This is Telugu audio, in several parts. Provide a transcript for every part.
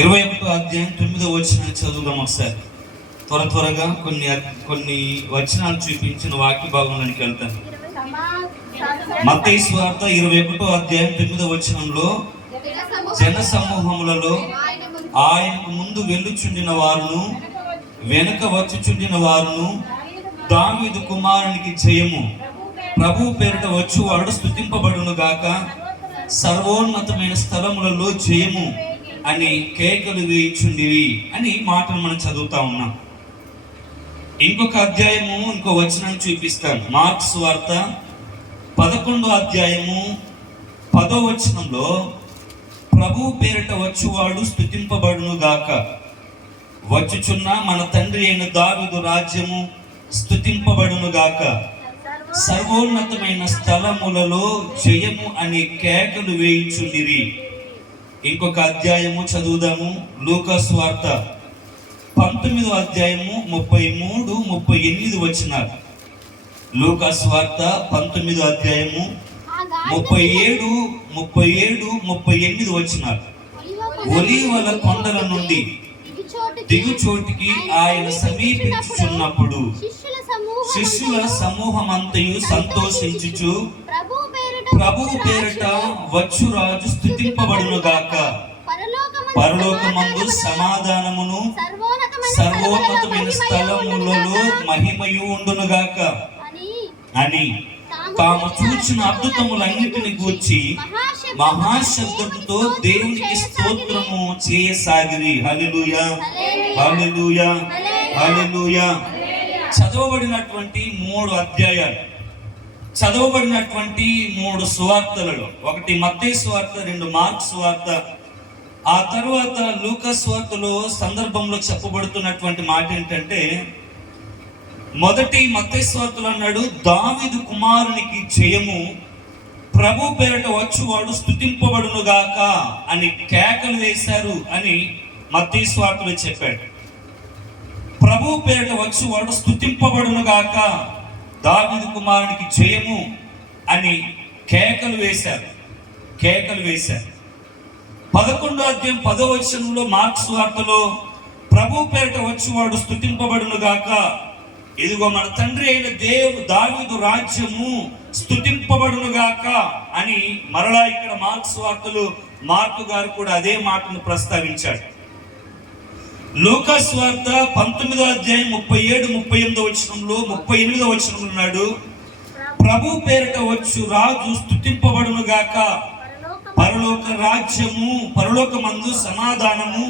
21వ అధ్యాయం 9వ వచనం చదువుదాం ఒకసారి. త్వరగా కొన్ని వచనాలు చూపించిన వాక్య భాగంలోనికి వెళ్తాను. మత్తయి సువార్త 21వ అధ్యాయం 9వ వచనంలో, జన సమూహములలో ఆయనకు ముందు వెళ్ళుచుండిన వారును వెనుక వచ్చుచుండిన వారును, దావీదు కుమారునికి జయము, ప్రభు పేరిట వచ్చువాడు స్తుతింపబడును గాక, సర్వోన్నతమైన స్థలములలో జయము అని కేకలు వేయుచుండివి అని మాటలు మనం చదువుతా ఉన్నాం. ఇంకొక అధ్యాయము, ఇంకో వచనం చూపిస్తాను. మార్క్స్ వార్త 11వ అధ్యాయము 10వ వచనంలో, ప్రభు పేరిట వచ్చువాడు స్తుతింపబడును గాక, వచ్చుచున్న మన తండ్రి అయిన దావీదు రాజ్యము స్తుతింపబడును గాక, సర్వోన్నతమైన స్థలములలో జయము అని కేకలు వేయుచుండిరి. ఇంకొక అధ్యాయము చదువుదాము. లూకాసు వార్త 19వ అధ్యాయము 33, 38 వచనాలు. లూకాసు వార్త 19వ అధ్యాయము 37, 38 వచనాలు. ఒలీవల కొండల నుండి దిగుచోటికి ఆయన సమీపించుచున్నప్పుడు శిష్యుల సమూహమంతయు సంతోషించుచు, ప్రభువు పేరిట వచ్చురాజు స్తుతింపబడును గాక, పరలోకమందు సమాధానమును సర్వోన్నతమైన స్థలములలో మహిమయు ఉండును గాక అని తాము చూచిన అద్భుతములన్నిటిని గూర్చి మహాశబ్దంతో దేవునికి స్తోత్రము చేయసాగిరి. హల్లెలూయా, హల్లెలూయా, హల్లెలూయా. చదవబడినటువంటి 3 అధ్యాయాలు, చదవబడినటువంటి 3 సువార్తలలో, ఒకటి మత్తయి సువార్త, 2 మార్క్స్ సువార్త, ఆ తర్వాత లూకాసు సువార్తలో సందర్భంలో చెప్పబడుతున్నటువంటి మాట ఏంటంటే, మొదటి మత్తయి సువార్తలో అన్నాడు, దావీదు కుమారునికి జయము, ప్రభు పేరిట వచ్చువాడు స్తుతింపబడును గాక అని కేకలు వేశారు అని మత్తయి సువార్తలో చెప్పాడు. ప్రభు పేరిట వచ్చువాడు స్తుతింపబడును గాక, దావీదు కుమారునికి జయము అని కేకలు వేశారు. 11వ అధ్యాయం 10వ వచనంలో మార్క్స్ వార్తలో, ప్రభు పేరిట వచ్చువాడు స్తుతింపబడును గాక, ఇదిగో మన తండ్రి అయిన దావీదు రాజ్యము స్తుతింపబడును గాక అని మరలా ఇక్కడ మార్క్స్ వార్తలు మార్కు గారు కూడా అదే మాటను ప్రస్తావించాడు. లూకాసు వార్త 19వ అధ్యాయం 37, 38 వచనంలో, 38వ వచనంలో ఉన్నాడు, ప్రభు పేరిట వచ్చు రాజు స్తుతింపబడును గాక, పరలోకమందు సమాధానము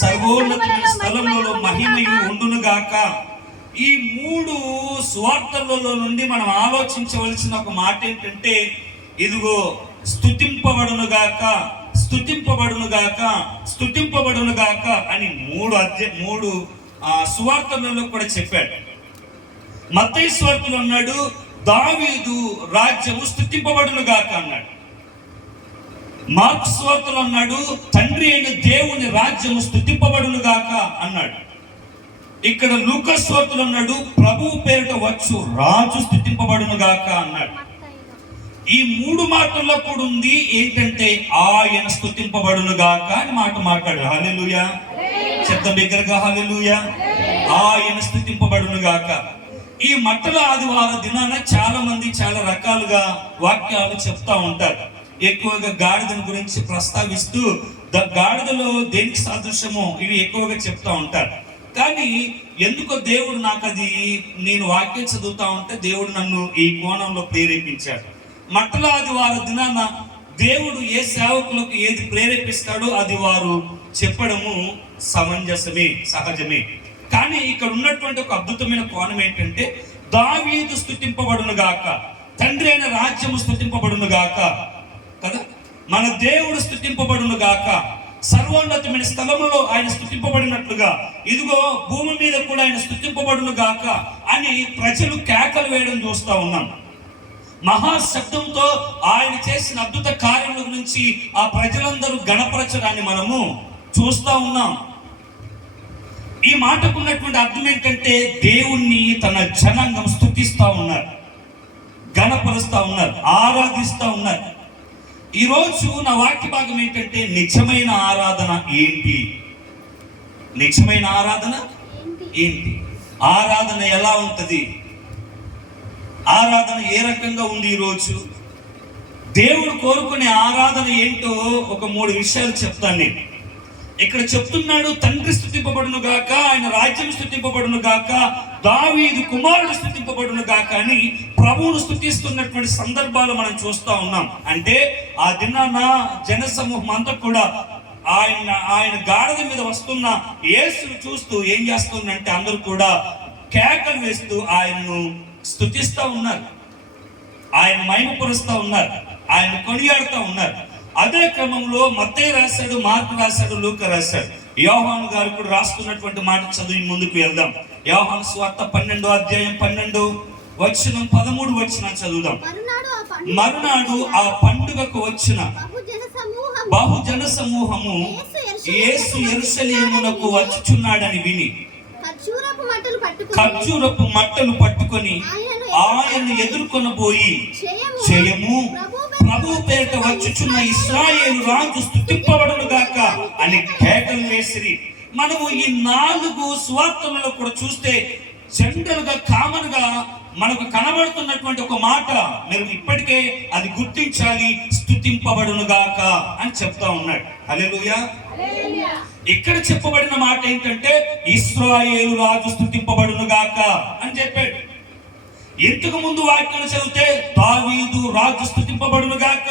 సర్వోన్నతమైన స్థలములలో మహిమయు ఉండును గాక. ఈ 3 సువార్తలలో నుండి మనం ఆలోచించవలసిన ఒక మాట ఏంటంటే, ఇదిగో స్తుతింపబడును గాక, స్తుతింపబడును గాక, స్తుతింపబడును గాక అని 3 సువార్తలలో కూడా చెప్పాడు. మత్తయి సువార్తలో అన్నాడు, దావీదు రాజ్యము స్తుతింపబడును గాక అన్నాడు. మార్క్స్ సువార్తలో అన్నాడు, తండ్రి అయిన దేవుని రాజ్యము స్తుతింపబడును గాక అన్నాడు. ఇక్కడ లూకాసు సువార్తలో అన్నాడు, ప్రభువు పేరిట వచ్చు రాజు స్తుతింపబడును గాక అన్నాడు. ఈ 3 మాటల్లో కూడా ఉంది ఏంటంటే, ఆయన స్తుతింపబడును గాక అని మాట్లాడు. హల్లెలూయా, శబ్దం బిగ్గరగా హల్లెలూయా. ఆయన స్తుతింపబడును గాక. ఈ మట్టల ఆదివార దినాన చాలా మంది చాలా రకాలుగా వాక్యాలు చెప్తా ఉంటారు. ఎక్కువగా గాడిదను గురించి ప్రస్తావిస్తూ గాడిదలో దేనికి సాదృశ్యమో ఇవి ఎక్కువగా చెప్తా ఉంటారు. కానీ ఎందుకో దేవుడు నేను వాక్యం చదువుతా ఉంటే దేవుడు నన్ను ఈ కోణంలో ప్రేరేపించాడు. మట్టల ఆదివార దినాన దేవుడు ఏ సేవకులకు ఏది ప్రేరేపిస్తాడో అది వారు చెప్పడము సమంజసమే, సహజమే. కానీ ఇక్కడ ఉన్నటువంటి ఒక అద్భుతమైన కోణం ఏంటంటే, దావీదు స్తుతింపబడును గాక, తండ్రి అయిన రాజ్యము స్తుతింపబడును గాక కదా, మన దేవుడు స్తుతింపబడును గాక, సర్వోన్నతమైన స్థలములో ఆయన స్తుతింపబడినట్లుగా ఇదిగో భూమి మీద కూడా ఆయన స్తుతింపబడును గాక అని ప్రజలు కేకలు వేయడం చూస్తా ఉన్నాం. మహాశబ్దంతో ఆయన చేసిన అద్భుత కార్యముల గురించి ఆ ప్రజలందరూ గణపరచడాన్ని మనము చూస్తా ఉన్నాం. ఈ మాటకున్నటువంటి అర్థం ఏంటంటే, దేవుణ్ణి తన జనాంగం స్తుతిస్తా ఉన్నారు, గణపరుస్తా ఉన్నారు, ఆరాధిస్తా ఉన్నారు. ఈరోజు నా వాక్య భాగం ఏంటంటే నిజమైన ఆరాధన ఏంటి? నిజమైన ఆరాధన ఏంటి? ఆరాధన ఎలా ఉంటది? ఆరాధన ఏ రకంగా ఉంది? ఈరోజు దేవుడు కోరుకునే ఆరాధన ఏంటో ఒక 3 విషయాలు చెప్తాను నేను. ఇక్కడ చెప్తున్నాడు, తండ్రి స్తుతింపబడును గాక, ఆయన రాజ్యం స్తుతింపబడును గాక, దావీదు కుమారుడు స్తుతింపబడును గాక అని ప్రభువును స్తుతిస్తున్నటువంటి సందర్భాలు మనం చూస్తా ఉన్నాం. అంటే ఆ దినాన జనసమూహం అంతా కూడా ఆయన గాడిద మీద వస్తున్న యేసును చూస్తూ ఏం చేస్తుందంటే అందరూ కూడా కేకలు వేస్తూ ఆయనను స్తుతిస్తూ ఉన్నారు, ఆయన మహిమపరుస్తూ ఉన్నారు, ఆయన కొనియాడుతూ ఉన్నారు. అదే క్రమంలో మత్తయి రాశాడు, మార్కు రాశాడు, లూకా రాశాడు. యోహాను గారు కూడా రాస్తున్నటువంటి మాట చదివి ముందుకు వెళ్దాం. యోహాను సువార్త 12వ అధ్యాయం 12వ వచనం 13వ వచనం చదువుదాం. మరునాడు ఆ పండుగకు వచ్చిన బహుజన సమూహము యేసు యెరూషలేమునకు వచ్చుచున్నాడని విని ఖర్జూరపు మట్టలు పట్టుకొని ఆయన ఎదుర్కొనబోయి, జయము ప్రభువు పేరిట వచ్చుచున్న ఇశ్రాయేలు రాజు స్తుతింపబడును గాక అని కేకలు వేసిరి. మనము ఈ 4 సువార్తలలో కూడా చూస్తే జనరల్ గా కామన్ గా మనకు కనబడుతున్నటువంటి ఒక మాట, మీరు ఇప్పటికే అది గుర్తించాలి, స్తుతింపబడును గాక అని చెప్తా ఉన్నాడు. హల్లెలూయా. ఇక్కడ చెప్పబడిన మాట ఏంటంటే ఇశ్రాయేలు రాజు స్తుతింపబడును గాక అని చెప్పాడు. ఇంతకు ముందు వాక్యాలు చదివితే దావీదు రాజు స్తుతింపబడును గాక.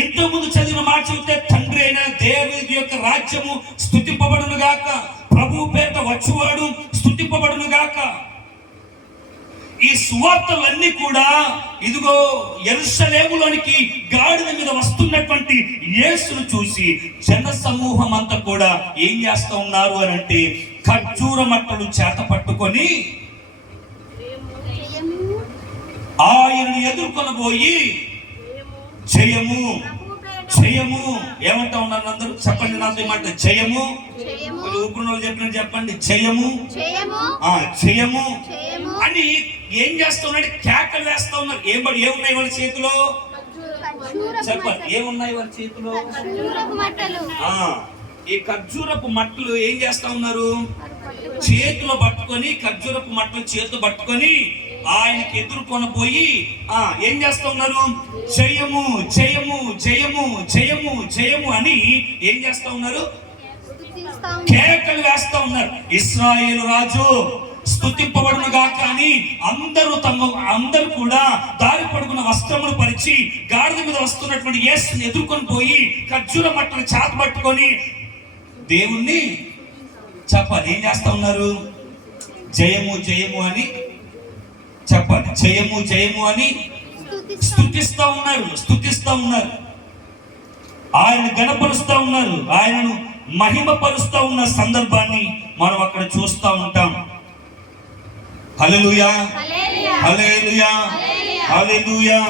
ఇంతకు ముందు చదివిన మాట చదివితే తండ్రి అయిన దేవుని యొక్క రాజ్యము స్తుతింపబడును గాక, ప్రభువు పేరిట వచ్చువాడు స్తుతింపబడును గాక. ఈ సువార్తలన్నీ కూడా ఇదిగో యెరూషలేములోనికి గాడిద మీద వస్తున్నటువంటి యేసును చూసి జన సమూహం అంతా కూడా ఏం చేస్తా ఉన్నారు అని అంటే ఖర్జూర మట్టలు చేత పట్టుకొని ఆయనను ఎదుర్కొనబోయి, జయము జయము ఏమంటా ఉన్నారు అందరూ? చెప్పండి నాతో మాట, జయము. ఊపిరి చెప్పినట్టు చెప్పండి, జయము జయము అని ఏం చేస్తా ఉన్నాడు? కేకలు వేస్తా ఉన్నారు. ఏమున్నాయి వాళ్ళ చేతిలో? చెప్పండి, ఏమున్నాయి వాళ్ళ చేతిలో? ఈ ఖర్జూరపు మట్టలు ఏం చేస్తా ఉన్నారు? చేతిలో పట్టుకొని, ఖర్జూరపు మట్టలు చేతిలో పట్టుకొని ఆయనకి ఎదుర్కొనబోయి ఏం చేస్తా ఉన్నారు? జయము జయము జయము జయము జయము అని ఏం చేస్తా ఉన్నారు? కేకలు వేస్తా ఉన్నారు. ఇశ్రాయేలు రాజు స్తుతింపబడును గాక అని అందరూ కూడా దారి పడుకున్న వస్త్రములు పరిచి గాడిద మీద వస్తున్నటువంటి యేసుని ఎదుర్కొని పోయి ఖర్జూర మట్టలు చేత పట్టుకొని దేవుణ్ణి చెప్పాలి. ఏం చేస్తా ఉన్నారు? జయము జయము అని చెప్పాలి, జయము జయము అని స్తుతిస్తా ఉన్నారు. ఆయన గణపరుస్తా ఉన్నారు, ఆయనను మహిమపరుస్తా ఉన్న సందర్భాన్ని మనం అక్కడ చూస్తూ ఉంటాం. హల్లెలూయా, హల్లెలూయా, హల్లెలూయా,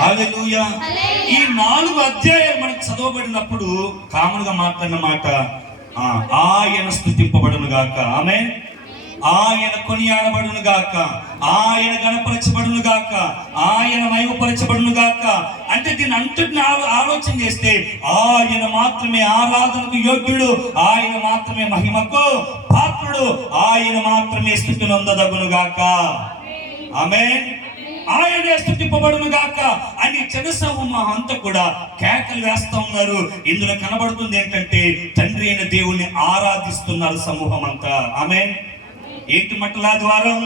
హల్లెలూయా. ఈ 4 అధ్యాయాలు మనకు చదవబడినప్పుడు కామన్ గా మాట్లాడిన మాట ఆయన స్తుతింపబడును గాక, ఆమేన్. ఆయన కొనియాడబడును గాక, ఆయన గణపరచబడును గాక, ఆయన మహిమపరచబడును గాక. అంటే దీన్ని అంతటిని ఆలోచన చేస్తే ఆయన మాత్రమే ఆరాధనకు యోగ్యుడు, ఆయన మాత్రమే మహిమకు పాత్రుడు, ఆయన మాత్రమే స్తుతి నొందదగును గాక, ఆమేన్. ఆయనే స్తుతింపబడును గాక అని జనసమూహం అంతా కూడా కేకలు వేస్తా ఉన్నారు. ఇందులో కనబడుతుంది ఏంటంటే తండ్రి అయిన దేవుణ్ణి ఆరాధిస్తున్నారు సమూహం అంతా, ఆమేన్. ఏంటి మట్టల ద్వారం?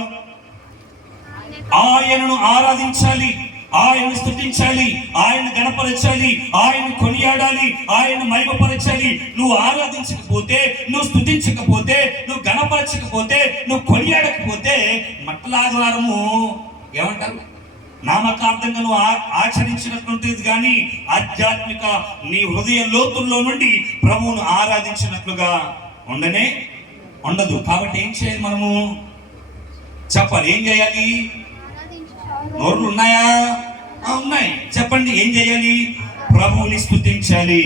ఆయనను ఆరాధించాలి, ఆయన స్తుతించాలి, ఆయన గణపరచాలి, ఆయన కొనియాడాలి, ఆయన మహిమపరచాలి. నువ్వు ఆరాధించకపోతే, నువ్వు స్తుతించకపోతే, నువ్వు గణపరచకపోతే, నువ్వు కొనియాడకపోతే మట్టల ద్వారము ఏమంటారు? నామకార్థంగా నువ్వు ఆచరించినట్లుంటుంది కానీ ఆధ్యాత్మిక నీ హృదయ లోతుల్లో నుండి ప్రభువును ఆరాధించినట్లుగా ఉండదు. కాబట్టి ఏం చేయాలి? మనము చెప్పాలి. ఏం చేయాలి? నోర్లు ఉన్నాయా? ఉన్నాయి. చెప్పండి, ఏం చేయాలి? ప్రభువుని స్తుతించాలి.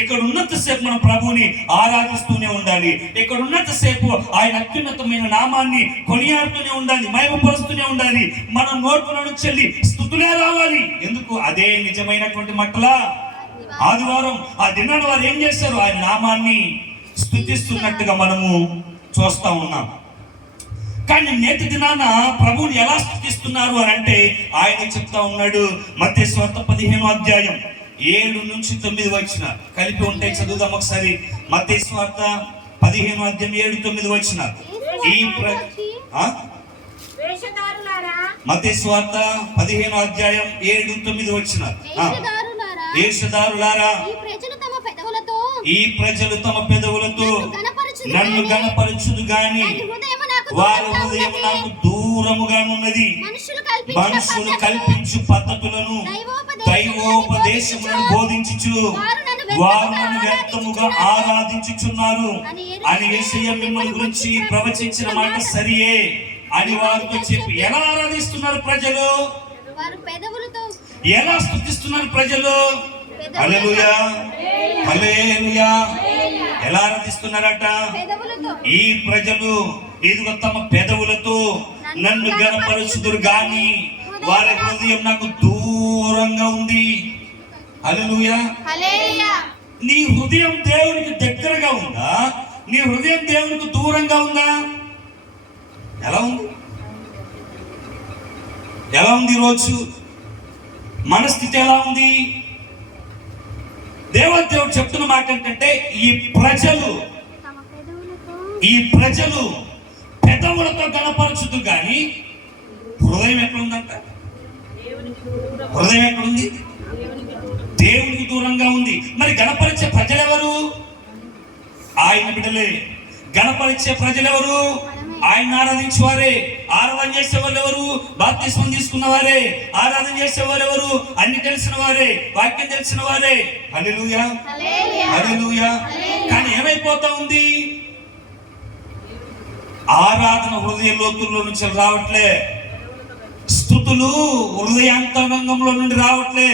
ఇక్కడ ఉన్నంతసేపు మనం ప్రభువుని ఆరాధిస్తూనే ఉండాలి. ఇక్కడ ఉన్నంతసేపు ఆయన అత్యున్నతమైన నామాన్ని కొనియాడుతూనే ఉండాలి, మహిమపరుస్తూనే ఉండాలి. మన నోట్ల నుంచి స్తుతులే రావాలి. ఎందుకు? అదే నిజమైనటువంటి మట్టల ఆదివారం. ఆ దినాన్ని వారు ఏం చేశారు? ఆయన నామాన్ని స్తుతిస్తున్నట్టుగా మనము చూస్తా ఉన్నాం. కానీ నేటి దినాన ప్రభువుని ఎలా స్తుతిస్తున్నారు అని అంటే ఆయన చెప్తా ఉన్నాడు. మత్తయి సువార్త 15వ అధ్యాయం 7 నుంచి 9 వచన కలిపి ఉంటాయి, చదువుదాం ఒకసారి. మత్తయి సువార్త 15వ అధ్యాయం 7-9 వచన. మత్తయి సువార్త 15వ అధ్యాయం 7-9 వచన. వేషధారులారా, ఈ ప్రజలు తమ పెదవులతో నన్ను గణపరచుదు గాని వారి హృదయం నాకు దూరముగా ఉన్నది. మనుషులు కల్పించు పద్ధతులను దైవోపదేశములను బోధించుచు వారు నన్ను వ్యర్థముగా ఆరాధించుచున్నారు అని యేషయ్య మిమ్మల్ని గురించి ప్రవచించిన మాట సరియే అని వారితో చెప్పి. ఎలా ఆరాధిస్తున్నారు ప్రజలు? ఎలా స్తుతిస్తున్నారు ప్రజలు? హల్లెలూయా, హల్లెలూయా. ఎలా ఆరాధిస్తున్నారట? ఈ ప్రజలు ఇదిగో తమ పెదవులతో నన్ను గణపరచుదురు గాని వారి హృదయం నాకు దూరంగా ఉంది. హల్లెలూయా. నీ హృదయం దేవునికి దగ్గరగా ఉందా? నీ హృదయం దేవునికి దూరంగా ఉందా? ఎలా ఉంది? ఎలా ఉంది ఈరోజు మన స్థితి? ఎలా ఉంది? దేవుడు చెప్తున్న మాట ఏంటంటే ఈ ప్రజలు పెదవులతో గణపరచుదు కానీ హృదయం ఎక్కడుందంట? హృదయం ఎక్కడుంది? దేవునికి దూరంగా ఉంది. మరి గణపరిచే ప్రజలెవరు? ఆయన బిడ్డలే. గణపరిచే ప్రజలెవరు? ఆయన ఆరాధించేవారే. ఆరాధన చేసేవాళ్ళు ఎవరు? బాప్తిస్మం తీసుకున్న వారే. ఆరాధన చేసేవారు ఎవరు? అన్ని తెలిసిన వారే, వాక్యం తెలిసిన వారే. హల్లెలూయా, హల్లెలూయా. కానీ ఏమైపోతా ఉంది? ఆరాధన హృదయ లోతుల్లో నుంచి రావట్లే. స్తుతులు హృదయాంతరంగంలో నుండి రావట్లే.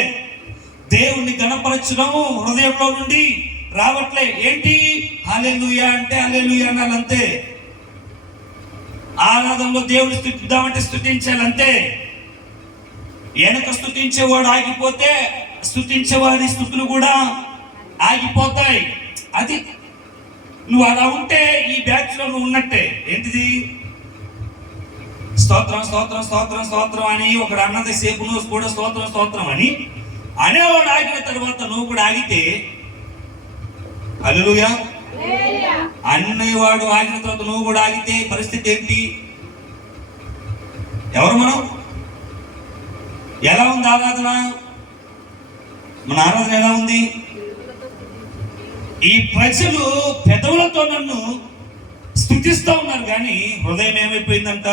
దేవుణ్ణి గణపరచడం హృదయంలో నుండి రావట్లే. ఏంటి? హల్లెలూయా అంటే హల్లెలూయా అనాలంతే. ఆరాధనలో దేవుని స్తుతిద్దామంటే స్తుతించాలంతే. వెనక స్తుతించేవాడు ఆగిపోతే స్తుతించేవాడి స్తుతులు కూడా ఆగిపోతాయి. అది నువ్వు అలా ఉంటే ఈ బ్యాచ్ లో నువ్వు ఉన్నట్టే. ఏంటిది? స్తోత్రం స్తోత్రం స్తోత్రం స్తోత్రం అని ఒకడు అన్నది సేపు నువ్వు కూడా స్తోత్రం స్తోత్రం అని అనేవాడు ఆగిన తర్వాత నువ్వు కూడా ఆగితే, హల్లెలూయా, అనేవాడు ఆగిన తర్వాత నువ్వు కూడా ఆగితే పరిస్థితి ఏంటి? ఎవరు మనం? ఎలా ఉంది ఆరాధన? మన ఆరాధన ఎలా ఉంది? ఈ ప్రజలు పెదవులతో నన్ను స్తుతిస్తూ ఉన్నారు కానీ హృదయం ఏమైపోయిందంట?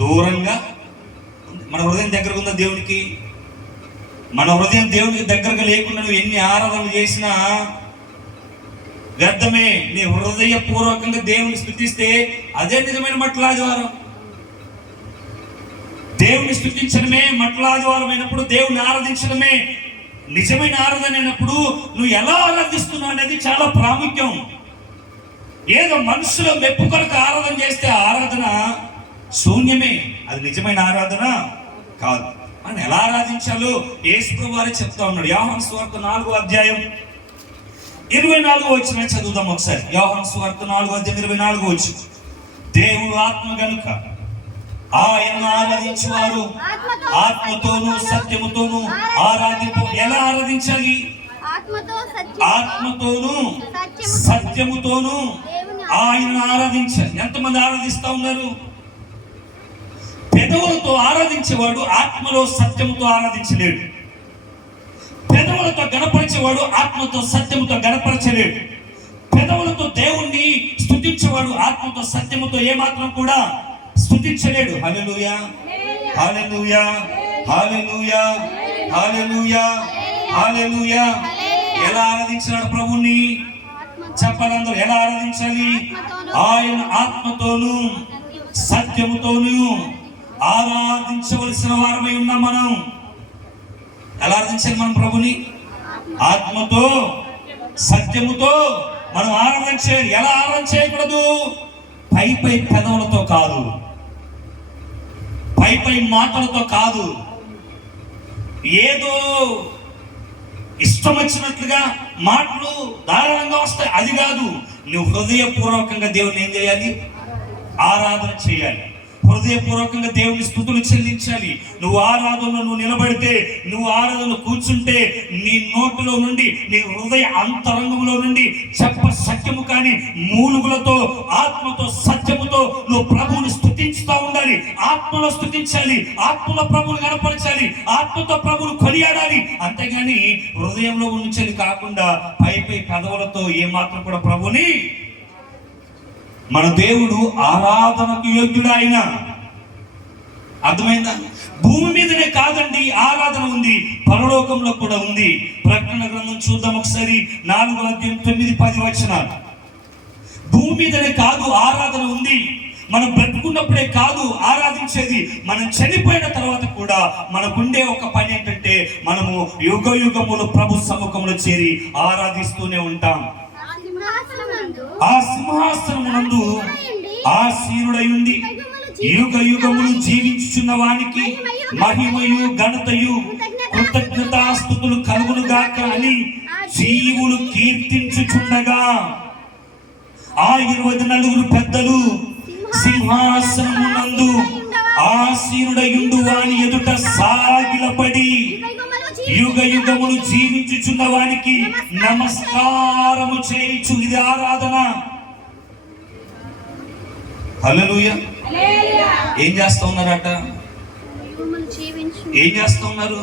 దూరంగా. మన హృదయం దగ్గరగా ఉందా దేవునికి? మన హృదయం దేవునికి దగ్గరగా లేకుండా నువ్వు ఎన్ని ఆరాధనలు చేసినా వ్యర్థమే. నీ హృదయపూర్వకంగా దేవుని స్తుతిస్తే అదే నిజమైన మట్ల ఆదివారం. దేవుని స్తుతించడమే మట్ల ఆదివారం అయినప్పుడు, దేవుని ఆరాధించడమే నిజమైన ఆరాధన అయినప్పుడు నువ్వు ఎలా ఆరాధిస్తున్నావు అనేది చాలా ప్రాముఖ్యం. ఏదో మనుషుల మెప్పు కొరకు ఆరాధన చేస్తే ఆరాధన శూన్యమే, అది నిజమైన ఆరాధన కాదు. మనం ఎలా ఆరాధించాలో యేసు ప్రభువు వారే చెప్తా ఉన్నాడు. యోహాను సువార్త 4వ అధ్యాయం 24వ వచనం చదువుదాం ఒకసారి. యోహాను సువార్త 4వ అధ్యాయం 24వ వచనం. దేవుడు ఆత్మ గనుక ఆయన ఆరాధించువారు ఆత్మతోనూ సత్యముతోనూ ఆరాధింపు. ఎలా ఆరాధించాలి? ఆత్మతోనూ సత్యముతోనూ ఆయన ఆరాధించాలి. ఎంతమంది ఆరాధిస్తా ఉన్నారు? పెదవులతో ఆరాధించేవాడు ఆత్మలో సత్యముతో ఆరాధించలేడు. పెదవులతో గణపరిచేవాడు ఆత్మతో సత్యముతో గణపరచలేడు. పెదవులతో దేవుణ్ణి స్తుతించేవాడు ఆత్మతో సత్యముతో ఏమాత్రం కూడా స్తుతించలేడు. హల్లెలూయా, హల్లెలూయా, హల్లెలూయా, హల్లెలూయా, హల్లెలూయా. ఎలా ఆరాధించినాడు ప్రభువుని? చెప్పాలందరూ ఎలా ఆరాధించాలి? ఆయన ఆత్మతోనూ సత్యముతోనూ ఆరాధించవలసిన వారమై ఉన్నాం మనం. ఎలా ఆరాధించాలి మనం ప్రభుని? ఆత్మతో సత్యముతో మనం ఆరాధన చేయాలి. ఎలా ఆరాధన చేయకూడదు? పై పై పెదవులతో కాదు, పై పై మాటలతో కాదు, ఏదో ఇష్టం వచ్చినట్లుగా మాటలు ధారాళంగా వస్తాయి. అది కాదు, నువ్వు హృదయపూర్వకంగా దేవుని ఏం చేయాలి? ఆరాధన చేయాలి. హృదయపూర్వకంగా దేవుని స్తుతులు చెల్లించాలి. నువ్వు ఆరాధనలో నువ్వు నిలబడితే, నువ్వు ఆరాధనలో కూర్చుంటే, నీ నోటిలో నుండి, నీ హృదయ అంతరంగంలో నుండి సత్యము కానీ మూలుగులతో, ఆత్మతో, సత్యముతో నువ్వు ప్రభువుని స్తుతించుతూ ఉండాలి. ఆత్మలో స్తుతించాలి, ఆత్మలో ప్రభువుని కనపరచాలి, ఆత్మతో ప్రభువుని కొనియాడాలి. అంతేగాని హృదయంలో ఉంచేది కాకుండా పై పెదవులతో ఏమాత్రం కూడా ప్రభుని, మన దేవుడు ఆరాధనకు యోగ్యుడు. ఆయన అర్థమైందా? భూమి మీదనే కాదండి ఆరాధన ఉంది, పరలోకంలో కూడా ఉంది. ప్రకటన గ్రంథం చూద్దాం ఒకసారి, 4:9-10 వచనాలు. భూమి మీదనే కాదు ఆరాధన ఉంది. మనం బ్రతుకున్నప్పుడే కాదు ఆరాధించేది, మనం చనిపోయిన తర్వాత కూడా మనకుండే ఒక పని ఏంటంటే, మనము యుగ యుగములు ప్రభు సముఖంలో చేరి ఆరాధిస్తూనే ఉంటాం. ఆ సింహాసనమునందు ఆసీనుడయుండి యుగ యుగములు జీవించుచున్న వానికి మహిమయు ఘనతయు కృతజ్ఞతాస్తుతులు కలుగును గాక అని జీవులు కీర్తించుచుండగా, ఆ 24 పెద్దలు సింహాసనమునందు ఆసీనుడయుండు వాని ఎదుట సాగిలపడి యుగ యుగములు జీవించుచున్న వానికి నమస్కారము చేయించు. ఇది ఆరాధన. హల్లెలూయా. ఏం చేస్తా ఉన్నారట? ఏం చేస్తా ఉన్నారు?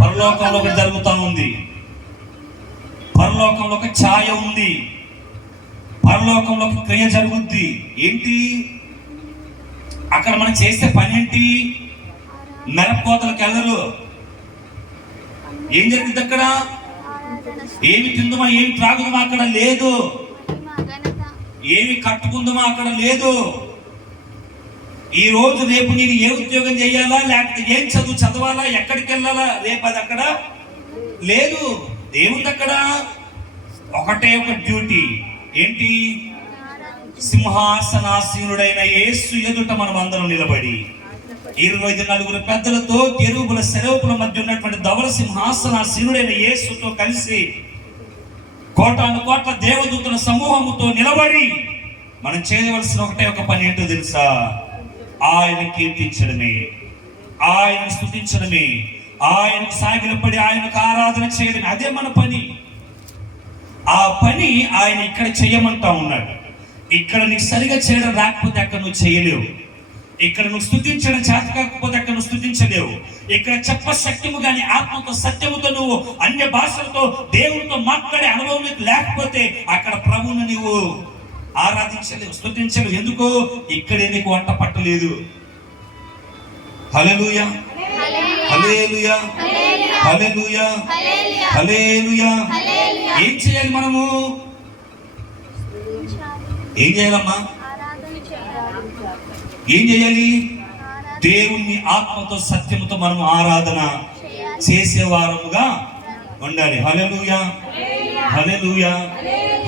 పరలోకంలో ఒక జరుగుతా ఉంది, పరలోకంలో ఒక ఛాయ ఉంది, పరలోకంలో ఒక క్రియ జరుగుద్ది. ఏంటి అక్కడ మనం చేసే పని ఏంటి? మెరపోతలకు వెళ్ళరు. ఏం జరిగింది అక్కడ? ఏమి తిందుమా, ఏమి త్రాగుదమా అక్కడ లేదు. ఏమి కట్టుకుందామా అక్కడ లేదు. ఈ రోజు రేపు నేను ఏ ఉద్యోగం చేయాలా, లేకపోతే ఏం చదువు చదవాలా, ఎక్కడికి వెళ్ళాలా, రేపు అది అక్కడ లేదు. ఏముంది అక్కడ? ఒకటే ఒక డ్యూటీ. ఏంటి? సింహాసనాసీనుడైన యేసు ఎదుట మనం అందరం నిలబడి 24 పెద్దలతో కెరూబుల శరూపుల మధ్య ఉన్నటువంటి ధవల సింహాసనాసీనుడైన యేసుతో కలిసి కోటాను కోట్ల దేవదూతల సమూహముతో నిలబడి మనం చేయవలసిన ఒకటే ఒక పని ఏంటో తెలుసా? ఆయన కీర్తించడమే, ఆయన స్తుతించడమే, ఆయనకు సాగిలపడి ఆయనకు ఆరాధన చేయడమే. అదే మన పని. ఆ పని ఆయన ఇక్కడ చేయమంటా ఉన్నాడు. ఇక్కడ నీకు సరిగా చేయడం రాకపోతే అక్కడ నువ్వు చేయలేవు. ఇక్కడ నువ్వు స్తుతించడం చేత కాకపోతే అక్కడ నువ్వు స్తుతించలేవు. ఇక్కడ చెప్పశక్యము కానీ ఆత్మతో సత్యముతో నువ్వు అన్య భాషలతో దేవునితో మాట్లాడే అనుభవం నీకు లేకపోతే అక్కడ ప్రభువును నువ్వు ఆరాధించలేవు, స్తుతించలేవు. ఎందుకో? ఇక్కడే నీకు వంట పట్టలేదు. హల్లెలూయా, హల్లెలూయా, హల్లెలూయా, హల్లెలూయా. ఏం చేయాలి మనము? ఏం చేయాలమ్మా? ఏం చేయాలి? దేవుణ్ణి ఆత్మతో సత్యముతో మనం ఆరాధన చేసేవారముగా ఉండాలి. హల్లెలూయా, హల్లెలూయా,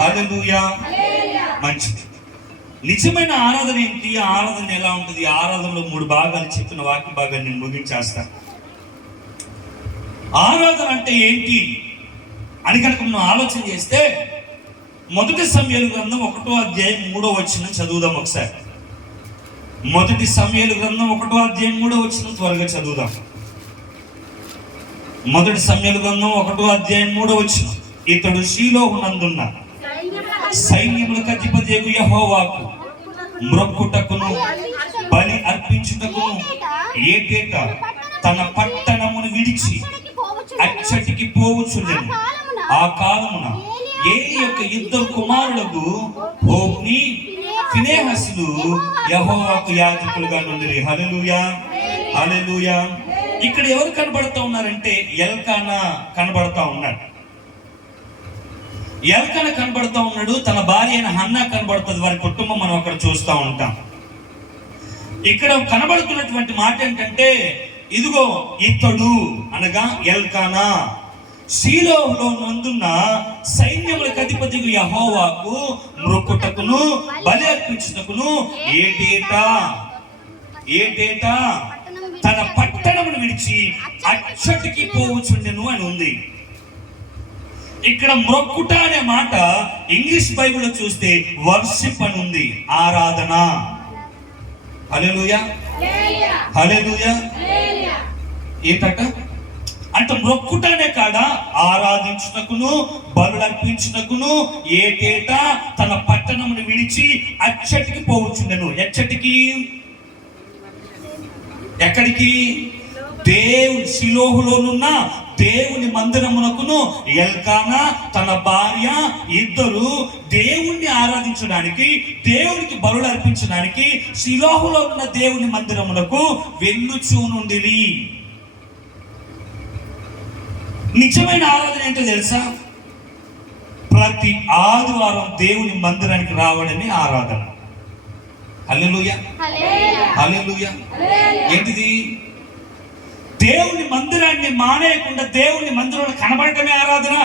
హల్లెలూయా. మంచిది. నిజమైన ఆరాధన ఏంటి? ఆరాధన ఎలా ఉంటుంది? ఆరాధనలో 3 భాగాలు చెప్పిన వాక్య భాగాన్ని నేను ముగించేస్తాను. ఆరాధన అంటే ఏంటి అని కనుక మనం ఆలోచన చేస్తే, మొదటి సమూయేలు గ్రంథం 1:3 చదువుదాం ఒకసారి. మొదటి సమూయేలు గ్రంథం 1:3 త్వరగా చదువుదాం. మొదటి సమూయేలు గ్రంథం 1:3. ఇతడు షీలోహునందున్న సైన్యములకు అధిపతియగు యెహోవాకు మ్రొక్కుటకును బలి అర్పించుటకును ఏటేటా తన పట్టణమును విడిచి అచ్చటికి పోవుచుండెను. ఆ కాలమున ఏలీ యొక్క 2 కుమారులకు హోఫ్నీ, ఫినెహాసులు యెహోవాకు యాజకులుగా నుండిరి. హల్లెలూయా, హల్లెలూయా. ఇక్కడ ఎవరు కనబడతా ఉన్నారంటే ఎల్కానా కనబడతా ఉన్నాడు. ఎల్కానా కనబడతా ఉన్నాడు. తన భార్య అయిన హన్నా కనబడుతుంది. వారి కుటుంబం మనం అక్కడ చూస్తూ ఉంటాం. ఇక్కడ కనబడుతున్నటువంటి మాట ఏంటంటే, ఇదిగో ఇతడు అనగా ఎల్కానా షీలోహులో నందున్న సైన్యములకు అధిపతియగు యెహోవాకు మ్రొక్కుటకును బలి అర్పించుటకును ఏటేటా తన పట్టణమును విడిచి అచ్చటికి పోవచ్చుండెను అని ఉంది. ఇక్కడ మ్రొక్కుట అనే మాట ఇంగ్లీష్ బైబిల్లో చూస్తే వర్షిప్ అని ఉంది, ఆరాధన. హల్లెలూయా, హల్లెలూయా. ఏంటట అంటే మ్రొక్కుటనే కాడ ఆరాధించుటకును బలులర్పించుటకును ఏటేటా తన పట్టణమును విడిచి అచ్చటికి పోవచ్చుండెను. ఎక్కడికి? దేవుని షిలోహులోనున్న దేవుని మందిరమునకును ఎల్కానా తన భార్య ఇద్దరు దేవుణ్ణి ఆరాధించడానికి, దేవునికి బలులు అర్పించడానికి షిలోహులో ఉన్న దేవుని మందిరమునకు వెళ్ళుచూనుండిరి. నిజమైన ఆరాధన ఏంటో తెలుసా? ప్రతి ఆదివారం దేవుని మందిరానికి రావడమే ఆరాధన. హల్లెలూయా, హల్లెలూయా. ఏంటిది? దేవుని మందిరాన్ని మానేయకుండా దేవుని మందిరంలో కనబడటమే ఆరాధన.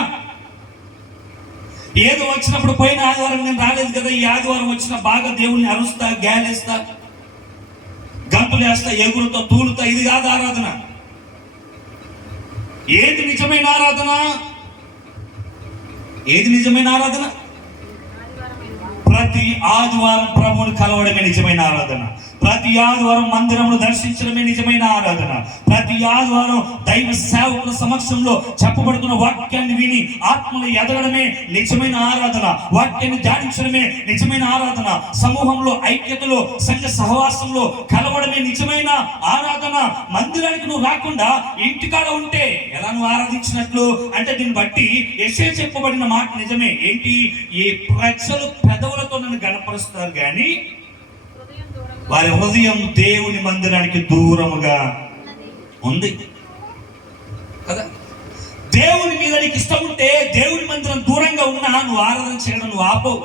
ఏదో వచ్చినప్పుడు పోయిన ఆదివారం నేను రాలేదు కదా, ఈ ఆదివారం వచ్చిన బాగా దేవుణ్ణి అరుస్తా, గ్యాలేస్తా, గంతులు వేస్తా, ఎగురుతో తూలుతా, ఇది కాదు ఆరాధన. ఏది నిజమైన ఆరాధన? ఏది నిజమైన ఆరాధన? ప్రతి ఆదివారం ప్రభువుని కలవడమే నిజమైన ఆరాధన. ప్రతి ఆదివారం మందిరమును దర్శించడమే నిజమైన ఆరాధన. ప్రతి ఆదివారం దైవ సేవకుల సమక్షంలో చెప్పబడుతున్న వాక్యాన్ని విని ఆత్మలు ఎదగడమే నిజమైన ఆరాధన. వాక్యాన్ని ధ్యానించడమే నిజమైన ఆరాధన. సమూహంలో, ఐక్యతలో, సంఘ సహవాసంలో కలవడమే నిజమైన ఆరాధన. మందిరానికి నువ్వు రాకుండా ఇంటికాడ ఉంటే ఎలా నువ్వు ఆరాధించినట్లు? అంటే దీన్ని బట్టి యెషయా చెప్పబడిన మాట నిజమే. ఏంటి? ఈ ప్రజలు పెదవులతో నన్ను గణపరుస్తారు కానీ వారి హృదయం దేవుని మందిరానికి దూరముగా ఉంది కదా. దేవుని మీద నీకు ఇష్టం ఉంటే దేవుని మందిరం దూరంగా ఉన్నా నువ్వు ఆరాధన చేయడం నువ్వు ఆపవు.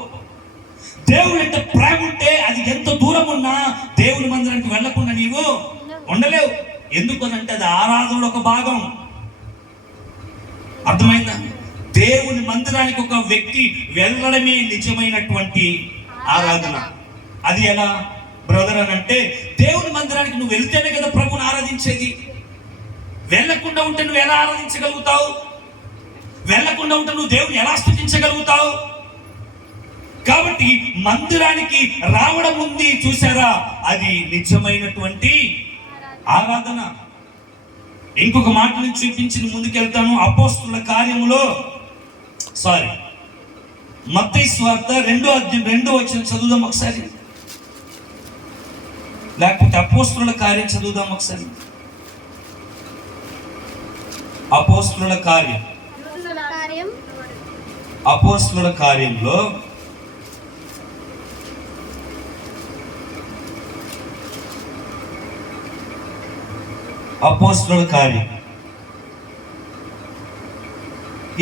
దేవుని అంటే ప్రేమ ఉంటే అది ఎంత దూరం ఉన్నా దేవుని మందిరానికి వెళ్లకుండా నీవు ఉండలేవు. ఎందుకనంటే అది ఆరాధనలో ఒక భాగం. అర్థమైందా? దేవుని మందిరానికి ఒక వ్యక్తి వెళ్ళడమే నిజమైనటువంటి ఆరాధన. అది ఎలా బ్రదర్ అని అంటే, దేవుని మందిరానికి నువ్వు వెళ్తేనే కదా ప్రభుని ఆరాధించేది. వెళ్ళకుండా ఉంటే నువ్వు ఎలా ఆరాధించగలుగుతావు? వెళ్ళకుండా ఉంటే నువ్వు దేవుని ఎలా స్తుతించగలుగుతావు? కాబట్టి మందిరానికి రావడం ఉంది చూసారా, అది నిజమైనటువంటి ఆరాధన. ఇంకొక మాట నుంచి చూపించి ముందుకెళ్తాను. అపోస్తుల కార్యములో మత్తయి సువార్త 2:2 చదువుదాం ఒకసారి. లేకపోతే అపోస్తుల కార్యం చదువుదాం ఒకసారి. అపోస్తుల కార్యం, అపోస్తుల కార్యంలో అపోస్తుల కార్యం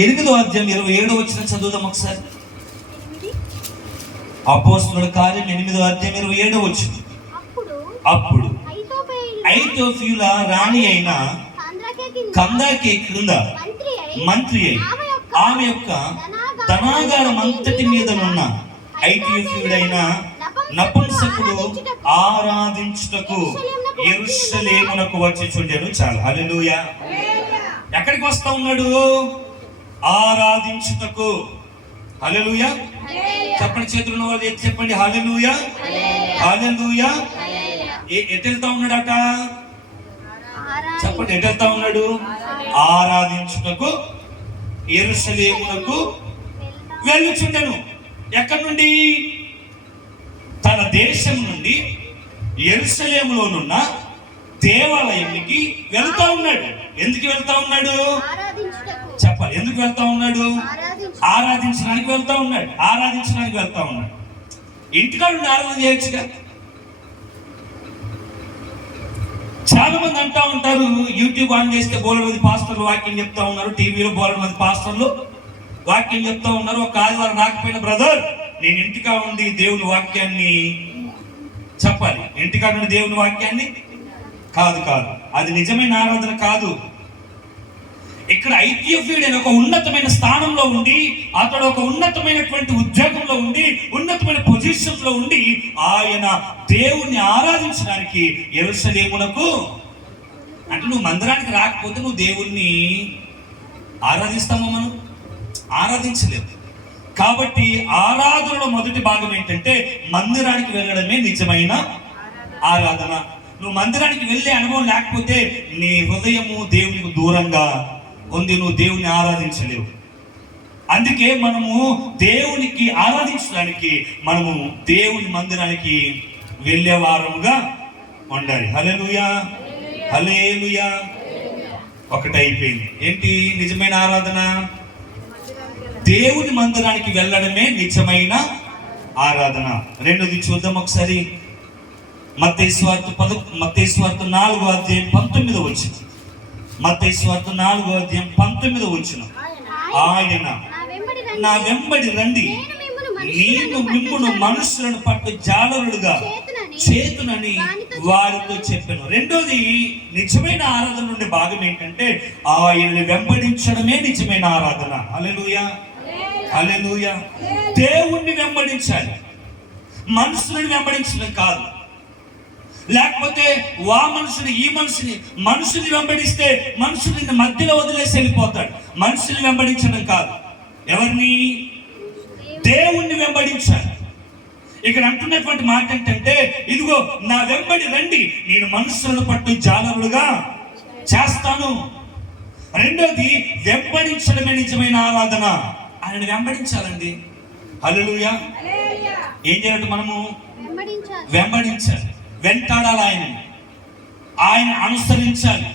8:27 చదువుదాం ఒకసారి. అపోస్తుల కార్యం 8:27. అప్పుడు ఐతోఫీయుల రాణి అయిన కందాకే క్రింద మంత్రి అయి ఆమె యొక్క ధనాగారం అంతటి మీద ఉన్న ఐతోఫీయుడైన నపుంసకుడు ఆరాధించుటకు యెరూషలేమునకు వచ్చుచుండెను. చాలు. హల్లెలూయా. ఎక్కడికి వస్తా ఉన్నాడు? ఆరాధించుటకు. హల్లెలూయా. చెప్పండి, చేతులు ఉన్న వాళ్ళు చెప్పండి, హల్లెలూయా, హల్లెలూయా. ఎటు వెళ్తా ఉన్నాడట? చెప్పండి, ఎటు వెళ్తా ఉన్నాడు? ఆరాధించుటకు యెరూషలేమునకు వెళ్ళుచుండెను. ఎక్కడి నుండి? తన దేశం నుండి యెరూషలేములోనున్న దేవాలయానికి వెళ్తా ఉన్నాడు. ఎందుకు వెళ్తా ఉన్నాడు? చెప్పాలి. ఎందుకు వెళ్తా ఉన్నాడు? ఆరాధించడానికి వెళ్తా ఉన్నాడు. ఆరాధించడానికి వెళ్తా ఉన్నాడు. ఇంటికాడ నుండి ఆరాధన చేయొచ్చుగా. చాలా మంది అంటా ఉంటారు, యూట్యూబ్ ఆన్ చేస్తే బోలెడు మంది పాస్టర్లు వాక్యం చెప్తా ఉన్నారు, టీవీలో బోలెడు మంది పాస్టర్లు వాక్యం చెప్తా ఉన్నారు. ఒక ఆదివారం రాకపోయిన బ్రదర్, నేను ఇంటికాడ ఉండి దేవుని వాక్యాన్ని చెప్పాలి. ఇంటికాడ నుండి దేవుని వాక్యాన్ని కాదు, అది నిజమైన ఆరాధన కాదు. ఇక్కడ ఐథియోపియుడు ఒక ఉన్నతమైన స్థానంలో ఉండి, అతడు ఒక ఉన్నతమైనటువంటి ఉద్యోగంలో ఉండి, ఉన్నతమైన పొజిషన్ లో ఉండి, ఆయన దేవుణ్ణి ఆరాధించడానికి యెరూషలేమునకు అంటే నువ్వు మందిరానికి రాకపోతే నువ్వు దేవుణ్ణి ఆరాధిస్తామా? మనం ఆరాధించలేము. కాబట్టి ఆరాధనలో మొదటి భాగం ఏంటంటే మందిరానికి వెళ్ళడమే నిజమైన ఆరాధన. నువ్వు మందిరానికి వెళ్ళే అనుభవం లేకపోతే నీ హృదయము దేవునికి దూరంగా ఉంది, నువ్వు దేవుని ఆరాధించలేవు. అందుకే మనము దేవునికి ఆరాధించడానికి మనము దేవుని మందిరానికి వెళ్ళే వారముగా ఉండాలి. హల్లెలూయా, హల్లెలూయా. ఒకటి అయిపోయింది. ఏంటి నిజమైన ఆరాధన? దేవుని మందిరానికి వెళ్ళడమే నిజమైన ఆరాధన. రెండోది చూద్దాం ఒకసారి. మత్తయి సువార్త 4వ అధ్యాయం 19వ వచనం. మత్తయి సువార్త 4వ అధ్యాయం 19వ వచనం. ఆయన నా వెంబడి రండి, నేను మిమ్మును మనుషులను పట్టు జాలరులుగా చేతునని వారితో చెప్పాను. రెండోది నిజమైన ఆరాధన నుండి భాగం ఏంటంటే ఆయన్ని వెంబడించడమే నిజమైన ఆరాధన. హల్లెలూయా, హల్లెలూయా. దేవుణ్ణి వెంబడించాలి, మనుషులను వెంబడించడం కాదు. లేకపోతే వా మనుషుని ఈ మనుషుని వెంబడిస్తే మనుషుని మధ్యలో వదిలేసి వెళ్ళిపోతాడు. మనుషుని వెంబడించడం కాదు. ఎవరిని? దేవుణ్ణి వెంబడించాలి. ఇక్కడ అంటున్నటువంటి మాట ఏంటంటే, ఇదిగో నా వెంబడి రండి, నేను మనుషులను పట్టు జాలరులుగా చేస్తాను. రెండోది వెంబడించడమే నిజమైన ఆరాధన. ఆయన వెంబడించాలండి. హల్లెలూయా. ఏం చేయాలంటే మనము వెంబడించాలి, వెంటాడాలి, ఆయన అనుసరించాలి.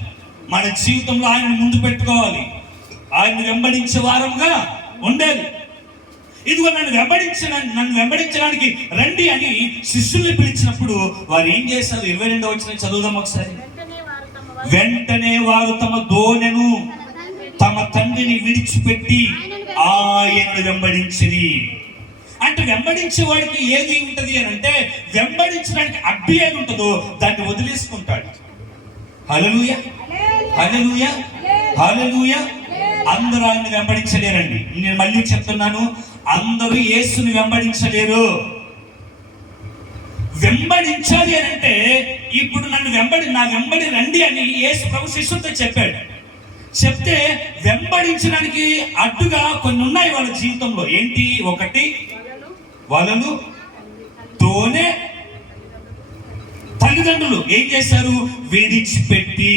మన జీవితంలో ఆయన ముందు పెట్టుకోవాలి, ఆయన వెంబడించే వారంగా ఉండాలి. ఇదిగో నన్ను వెంబడించడానికి రండి అని శిష్యుల్ని పిలిచినప్పుడు వారు ఏం చేశారు? 22వ వచనం చదువుదాం ఒకసారి. వెంటనే వారు తమ దోణెను తమ తండ్రిని విడిచిపెట్టి ఆయనను వెంబడించిరి. అంటే వెంబడించే వాడికి ఏది ఉంటది అని అంటే, వెంబడించడానికి అడ్డు ఏది ఉంటుందో దాన్ని వదిలేసుకుంటాడు. హల్లెలూయా, హల్లెలూయా, హల్లెలూయా. అందరూ ఆయన్ని వెంబడించలేరండి. నేను మళ్ళీ చెప్తున్నాను, అందరూ యేసుని వెంబడించలేరు. వెంబడించాలి అని అంటే ఇప్పుడు నా వెంబడి రండి అని యేసు ప్రభు శిష్యులతో చెప్పాడు. చెప్తే వెంబడించడానికి అడ్డుగా కొన్ని ఉన్నాయి వాళ్ళ జీవితంలో. ఏంటి? ఒకటి వలలు, తోనే. తల్లిదండ్రులు ఏం చేశారు? విడిచిపెట్టి.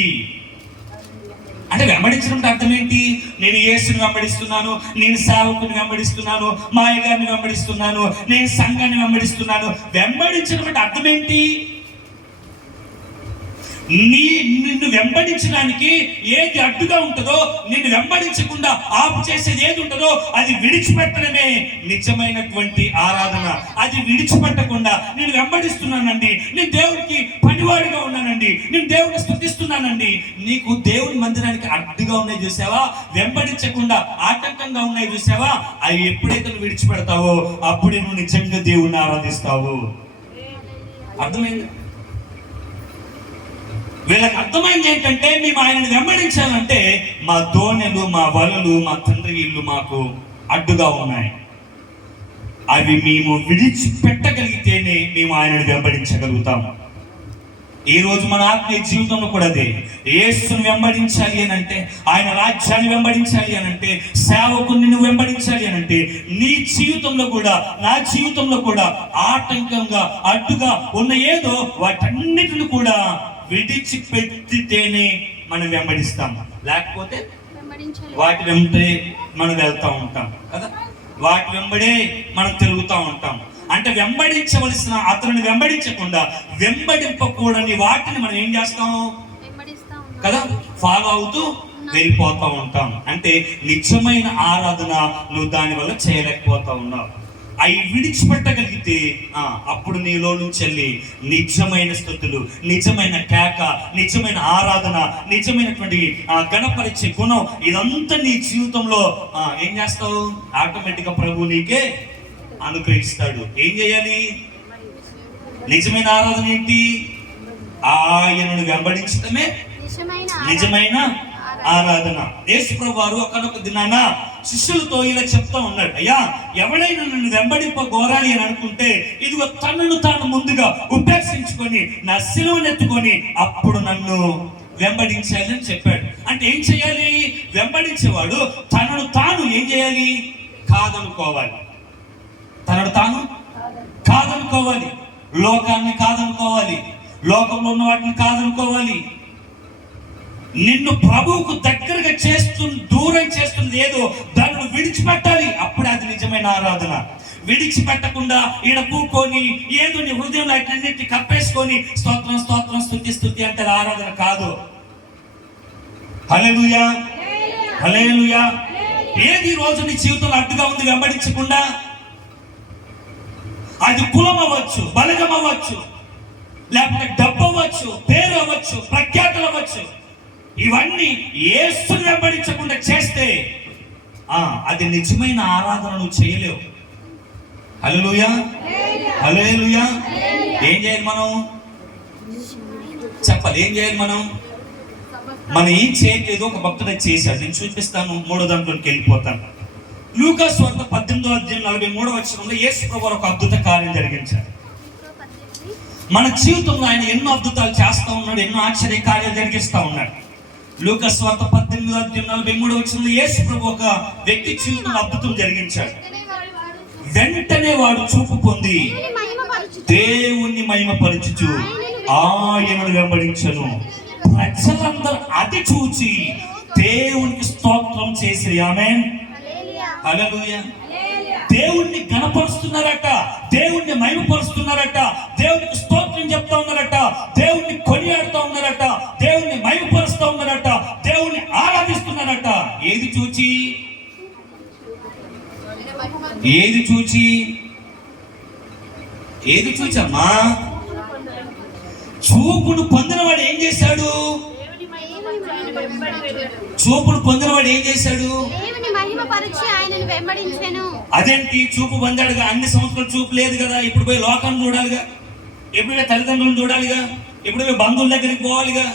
అంటే వెంబడించడం అర్థం ఏంటి? నేను యేసుని వెంబడిస్తున్నాను, నేను సేవకుని వెంబడిస్తున్నాను, మా అయ్యగారిని వెంబడిస్తున్నాను, నేను సంఘాన్ని వెంబడిస్తున్నాను. వెంబడించడం అంటే అర్థం ఏంటి? నిన్ను వెంబడించడానికి ఏది అడ్డుగా ఉంటుందో, నిన్ను వెంబడించకుండా ఆపు చేసేది ఏది ఉంటుందో అది విడిచిపెట్టడమే నిజమైనటువంటి ఆరాధన. అది విడిచిపెట్టకుండా నేను వెంబడిస్తున్నానండి, నేను దేవుడికి పనివాడిగా ఉన్నానండి, నేను దేవుడిని స్తుతిస్తున్నానండి. నీకు దేవుని మందిరానికి అడ్డుగా ఉన్నాయి చూసావా, వెంబడించకుండా ఆటంకంగా ఉన్నాయి చూసావా, అవి ఎప్పుడైతే నువ్వు విడిచిపెడతావో అప్పుడే నువ్వు నిజంగా దేవుడిని ఆరాధిస్తావు. అర్థమైంది? వీళ్ళకి అర్థమైంది ఏంటంటే, మేము ఆయనను వెంబడించాలంటే మా దోణెలు, మా వలలు, మా తండ్రి ఇల్లు మాకు అడ్డుగా ఉన్నాయి. అవి మేము విడిచిపెట్టగలిగితేనే మేము ఆయనను వెంబడించగలుగుతాము. ఈ రోజు మన ఆత్మీయ జీవితంలో కూడా అదే. యేసుని వెంబడించాలి అని అంటే, ఆయన రాజ్యాన్ని వెంబడించాలి అని అంటే, సేవకుని నువ్వు వెంబడించాలి అని అంటే, నీ జీవితంలో కూడా నా జీవితంలో కూడా ఆటంకంగా అడ్డుగా ఉన్న ఏదో వాటన్నిటిని కూడా విడిచిపెట్టితేనే మనం వెంబడిస్తాం. లేకపోతే వాటి వెంబడే మనం వెళ్తా ఉంటాం కదా, వాటి వెంబడే మనం తిరుగుతూ ఉంటాం. అంటే వెంబడించవలసిన అతనిని వెంబడించకుండా వెంబడింపకూడని వాటిని మనం ఏం చేస్తాం కదా, ఫాలో అవుతూ వెళ్ళిపోతూ ఉంటాం. అంటే నిజమైన ఆరాధన నువ్వు దాని వల్ల చేయలేకపోతా ఉన్నావు. అవి విడిచిపెట్టగలిగితే అప్పుడు నీలో నుంచి వెళ్ళి నిజమైన స్తుతులు, నిజమైన కేక, నిజమైన ఆరాధన, నిజమైనటువంటి గణపరిచే గుణం, ఇదంతా నీ జీవితంలో ఏం చేస్తావు? ఆటోమేటిక్గా ప్రభు నీకే అనుగ్రహిస్తాడు. ఏం చేయాలి? నిజమైన ఆరాధన ఏంటి? ఆయనను వెంబడించడమే నిజమైన ఆరాధన. యేసు ప్రభు వారు ఒకనొక దినాన శిష్యులతో ఇలా చెప్తా ఉన్నాడు, అయ్యా ఎవడైనా నన్ను వెంబడింపగోరాలి అని అనుకుంటే ఇదిగో తనను తాను ముందుగా ఉపేక్షించుకొని నా శిలువనెత్తుకొని అప్పుడు నన్ను వెంబడించాలి అని చెప్పాడు. అంటే ఏం చేయాలి? వెంబడించేవాడు తనను తాను ఏం చేయాలి? కాదనుకోవాలి. తనను తాను కాదనుకోవాలి. లోకాన్ని కాదనుకోవాలి. లోకంలో ఉన్న వాటిని కాదనుకోవాలి. నిన్ను ప్రభువుకు దగ్గరగా దూరం చేస్తుంది ఏదో దాన్ని విడిచిపెట్టాలి. అప్పుడే అది నిజమైన ఆరాధన. విడిచిపెట్టకుండా ఈడ కూకొని ఏదో నీ హృదయంలో అన్నింటినీ కప్పేసుకొని స్తోత్రం స్తోత్రం స్తుతి స్తుతి అంటే ఆరాధన కాదు. హల్లెలూయా, హల్లెలూయా. ఏది రోజు నీ జీవితంలో అడ్డుగా ఉంది వెంబడించకుండా? అది కులం అవ్వచ్చు, బలగం అవ్వచ్చు, లేకపోతే డబ్బు అవ్వచ్చు, పేరు అవ్వచ్చు, ప్రఖ్యాతులు అవ్వచ్చు. ఇవన్నీ యేసుని వెంబడించకుండా చేస్తే అది నిజమైన ఆరాధన నువ్వు చేయలేవు. హల్లెలూయా, హల్లెలూయా. ఏం చేయాలి మనం? చెప్పాలి. ఏం చేయాలి మనం? మనం ఏం చేయలేదు. ఒక భక్తుడు చేశాడు. నేను చూపిస్తాను. 3వ దాంట్లోకి వెళ్ళిపోతాను. లూకా సువార్త 18:43 యేసు ప్రభువు ఒక అద్భుత కార్యం జరిగించాడు. మన జీవితంలో ఆయన ఎన్నో అద్భుతాలు చేస్తూ ఉన్నాడు, ఎన్నో ఆశ్చర్య కార్యాలు జరిగిస్తూ ఉన్నాడు. లూకా సువార్త 18:43 యేసు ప్రభువు ఒక వ్యక్తి జీవితంలో అద్భుతం జరిగించాడు. వెంటనే వాడు చూపు పొంది దేవుణ్ణి మహిమపరచుచు ఆయనను వెంబడించెను. ప్రజలందరూ అది చూచి దేవునికి స్తోత్రం చేసి ఆమేన్, హల్లెలూయా. దేవుణ్ణి గణపరుస్తున్నారట, దేవుణ్ణి మహిమపరుస్తున్నారట, దేవునికి స్తోత్రం చెప్తా ఉన్నారట, దేవుణ్ణి కొనియాడుతూ ఉన్నారట, దేవుణ్ణి మహిమపరుస్తూ ఉన్నారట, దేవుణ్ణి ఆరాధిస్తున్నారట. ఏది చూచి? ఏది చూచి? ఏది చూచమ్మా? చూపును పొందినవాడు ఏం చేశాడు? చూపును పొందినవాడు ఏం చేశాడు? అదేంటి? చూపు పొందాడుగా, అన్ని సంవత్సరాలు చూపు లేదు కదా. ఇప్పుడు పోయి లోకాన్ని చూడాలిగా, ఎప్పుడైనా తల్లిదండ్రులను చూడాలిగా, ఇప్పుడు పోయి బంధువుల దగ్గరికి పోవాలిగా,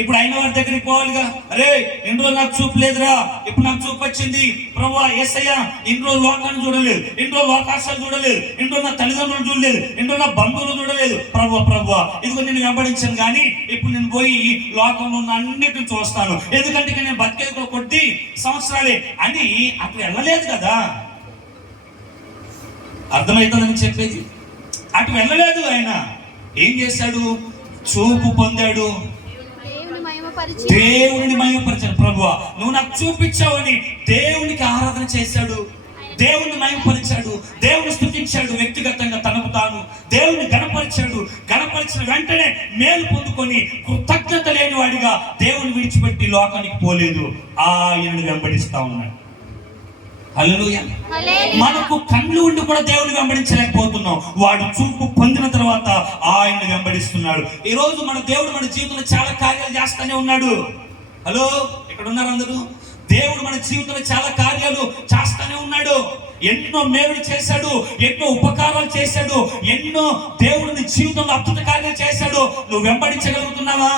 ఇప్పుడు అయిన వారి దగ్గరికి పోవాలిగా. అరే ఇన్ని రోజులు నాకు చూపు లేదురా, ఇప్పుడు నాకు చూపు వచ్చింది ప్రభువా యేసయ్యా. ఇన్ని రోజులు లోకాన్ని చూడలేదు, ఇన్ని రోజులు లోకాశాలు చూడలేదు, ఇన్ని రోజులు నా తల్లిదండ్రులు చూడలేదు, ఇన్ని రోజులు నా బంధువులు చూడలేదు. ప్రభువా ఇదిగో నేను వెంబడించాను, కానీ ఇప్పుడు నేను పోయి లోకంలో ఉన్న అన్నిటిని చూస్తాను. ఎందుకంటే నేను బతికేది కొద్ది సంవత్సరాలే అని అక్కడ వెళ్ళలేదు కదా. అర్థమవుతుందని చెప్పేది. అటు వెళ్ళలేదు. ఆయన ఏం చేశాడు? చూపు పొందాడు, దేవుని మహిమపరిచాడు. ప్రభువా నువ్వు నాకు చూపించావని దేవునికి ఆరాధన చేశాడు, దేవుని మహిమపరిచాడు, దేవుని స్తుతించాడు. వ్యక్తిగతంగా తనకు తాను దేవుని గణపరిచాడు. గణపరిచిన వెంటనే మేలు పొందుకొని కృతజ్ఞత లేని వాడిగా దేవుని విడిచిపెట్టి లోకానికి పోలేదు, ఆయనను వెంబడిస్తా ఉన్నాడు. హల్లెలూయా. మనకు కళ్ళు ఉండి కూడా దేవుని వెంబడించలేకపోతున్నాం. వాడు చూపు పొందిన తర్వాత ఆయన్ని వెంబడిస్తున్నాడు. ఈ రోజు మన దేవుడు మన జీవితంలో చాలా కార్యాలు చేస్తూనే ఉన్నాడు. హలో, ఇక్కడ ఉన్నారు అందరూ? దేవుడు మన జీవితంలో చాలా కార్యాలు చేస్తూనే ఉన్నాడు. ఎన్నో మేలులు చేశాడు, ఎన్నో ఉపకారాలు చేశాడు, ఎన్నో దేవుడిని జీవితంలో అద్భుత కార్యాలు చేశాడు. నువ్వు వెంబడించగలుగుతున్నావా?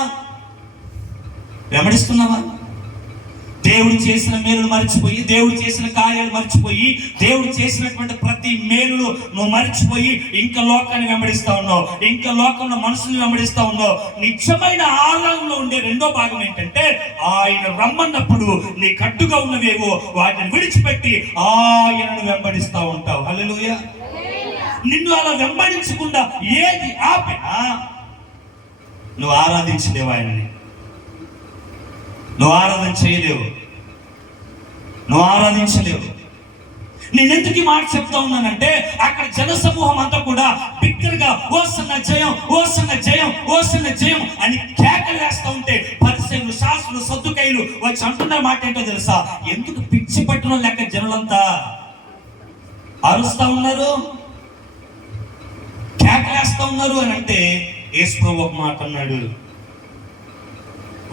వెంబడిస్తున్నావా? దేవుడు చేసిన మేలును మర్చిపోయి, దేవుడు చేసిన కార్యాలు మర్చిపోయి, దేవుడు చేసినటువంటి ప్రతి మేలును నువ్వు మర్చిపోయి ఇంకా లోకాన్ని వెంబడిస్తా ఉన్నావు, ఇంకా లోకంలో మనుషుల్ని వెంబడిస్తా ఉన్నావు. నిజమైన ఆరాధనలో ఉండే రెండో భాగం ఏంటంటే, ఆయన రమ్మన్నప్పుడు నీ కట్టుగా ఉన్నవేవో వాటిని విడిచిపెట్టి ఆయనను వెంబడిస్తా ఉంటావు. హల్లెలూయా. నిన్ను అలా వెంబడించకుండా ఏది ఆపినా నువ్వు ఆరాధించలేవు, ఆయనని నువ్వు ఆరాధన చేయలేవు, నువ్వు ఆరాధించలేవు. నేనెందుకు ఈ మాట చెప్తా ఉన్నానంటే, అక్కడ జనసమూహం అంతా కూడా బిగ్గరగా ఓసన్న జయం, ఓసన్న జయం, ఓసన్న జయం అని కేకలు వేస్తూ ఉంటే పరిసయ్యులు, శాస్త్రులు, సద్దుకయ్యులు వచ్చి అంటున్న మాట ఏంటో తెలుసా? ఎందుకు పిచ్చి పట్టిన లెక్క జనులంతా అరుస్తా ఉన్నారు, కేకలేస్తా ఉన్నారు అని అంటే, యేసు ప్రభువు ఒక మాట అన్నాడు,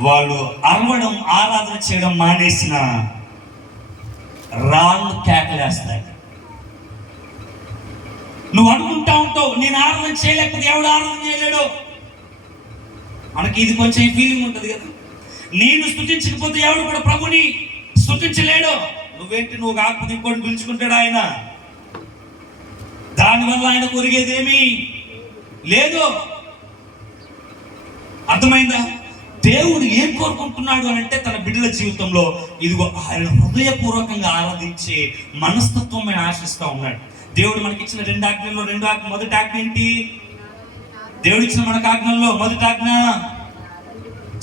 వాళ్ళు అరవడం, ఆరాధన చేయడం మానేసిన రాళ్ళు కేకలేస్తాయి. నువ్వు అనుకుంటా ఉంటావు నేను ఆరాధన చేయలేకపోతే ఎవడు ఆరాధన చేయలేడు. మనకి ఇది కొంచెం ఫీలింగ్ ఉంటుంది కదా, నేను స్తుతించకపోతే ఎవడు కూడా ప్రభుని స్తుతించలేడు. నువ్వేంటి, నువ్వు కాకపోతే ఇంకోటి పిలుచుకుంటాడు ఆయన. దానివల్ల ఆయన కొరిగేదేమీ లేదు. అర్థమైందా? దేవుడు ఏం కోరుకుంటున్నాడు అని అంటే తన బిడ్డల జీవితంలో ఇదిగో ఆయన హృదయపూర్వకంగా ఆరాధించే మనస్తత్వం ఆయన ఆశిస్తూ ఉన్నాడు. దేవుడు మనకి ఇచ్చిన రెండు ఆజ్ఞల్లో మొదటి ఆజ్ఞ ఏంటి? దేవుడు ఇచ్చిన మనకు ఆజ్ఞల్లో మొదటి ఆజ్ఞ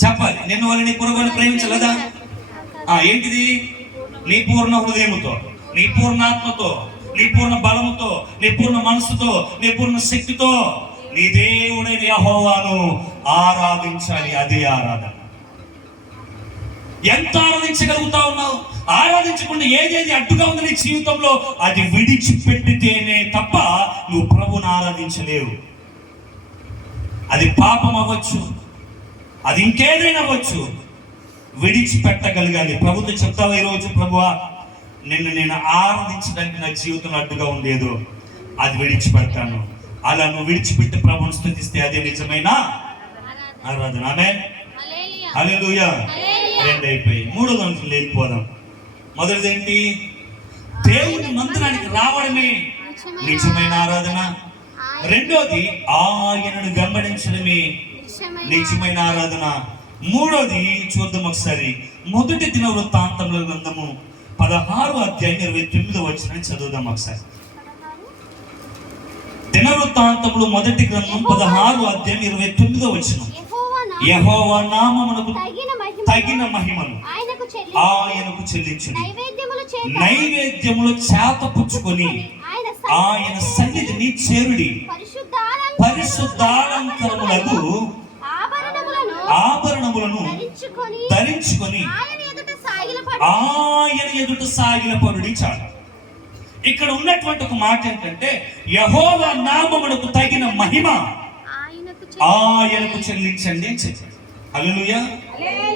చెప్పాలి, నిన్ను వాళ్ళని పొరుగుని ప్రేమించలేదా? ఏంటిది? నీ పూర్ణ హృదయముతో, నీ పూర్ణ ఆత్మతో, నీ పూర్ణ బలముతో, నీ పూర్ణ మనసుతో, నీ పూర్ణ శక్తితో నీ దేవుడైన యెహోవాను ఆరాధించాలి. అదే ఆరాధన. ఎంత ఆరాధించగలుగుతా ఉన్నావు? ఆరాధించకుండా ఏదేది అడ్డుగా ఉంది నీ జీవితంలో అది విడిచిపెట్టితేనే తప్ప నువ్వు ప్రభువుని ఆరాధించలేవు. అది పాపం అవ్వచ్చు, అది ఇంకేదైనా అవ్వచ్చు, విడిచిపెట్టగలగాలి. ప్రభుతో చెప్తావా ఈరోజు, ప్రభువా నేను ఆరాధించడానికి నా జీవితంలో అడ్డుగా ఉండేదో అది విడిచిపెడతాను. అలా నువ్వు విడిచిపెట్టి ప్రభువుని స్తుతిస్తే అదే నిజమైన ఆరాధన. ఆమేన్, హల్లెలూయా. రెండు అయిపోయి మూడో దాంట్లో వెళ్ళిపోదాం. మొదటిది ఏంటి? దేవుని మందిరానికి రావడమే నిజమైన ఆరాధన. రెండోది ఆయనను వెంబడించడమే నిజమైన ఆరాధన. మూడోది చూద్దాం ఒకసారి. మొదటి దినవృత్తాంతముల గ్రంథము 16వ అధ్యాయం 29వ వచనం చదువుదాం ఒకసారి. దినవృత్తాంతములు మొదటి గ్రంథం 16వ అధ్యాయం 29వ వచనం. యెహోవా నామమునకు తగిన మహిమను ఆయనకు చెల్లించుడి, నైవేద్యములు చేత పుచ్చుకొని ఆయన సన్నిధిని చేరుడి, పరిశుద్ధాలంకరములకు ఆభరణములను ధరించుకొని ఆయన ఎదుట సాగిలపడుడి. చాలు. ఇక్కడ ఉన్నటువంటి ఒక మాట ఏంటంటే యెహోవా నామమునకు తగిన మహిమ ఆయనకు చెల్లించండి అని చెప్పాడు. హల్లెలూయా,